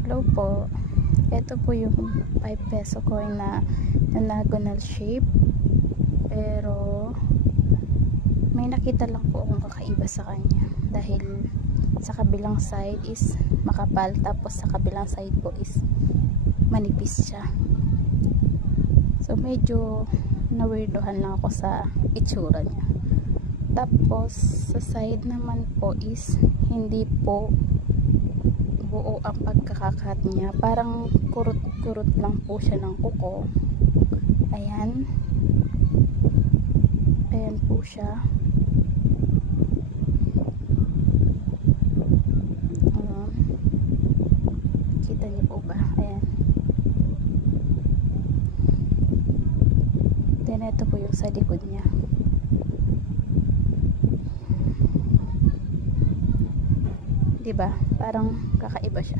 Hello po. Ito po yung 5 peso coin na diagonal shape. Pero may nakita lang po akong kakaiba sa kanya. Dahil sa kabilang side is makapal. Tapos sa kabilang side po is manipis siya. So medyo na-weirdohan lang ako sa itsura niya. Tapos sa side naman po is hindi po buo ang pagkakakat niya, parang kurot-kurot lang po siya ng kuko. Ayan po siya. Kita niyo po ba? Ayan. Then ito po yung sa likod niya. Diba? Parang kakaiba siya.